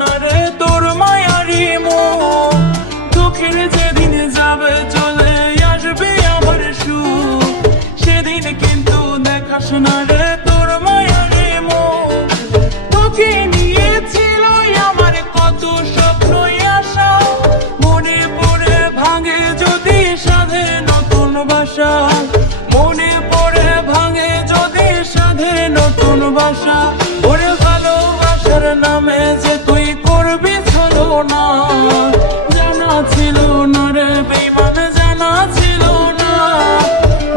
না রে তোর মায়ারি মুখ। দুঃখের যেদিন যাবে চলে আসবে আবার সুখ, সেদিন কিন্তু দেখাস না রে তোর মায়ারি মুখ। তোকে নিয়েছিল আমার কত স্বপ্ন আশা, মনে পড়ে ভাঙে যদি সাধে নতুন বাসা, মনে পড়ে ভাঙে যদি সাধে নতুন বাসা। ওরে ভালোবাসার নামে যে তুই করবি ছলনা, জানা ছিল না রে বেঈমান, জানা ছিল না।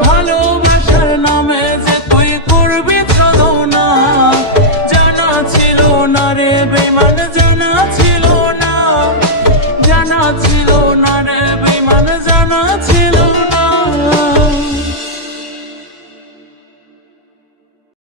ভালোবাসার নামে যে তুই করবি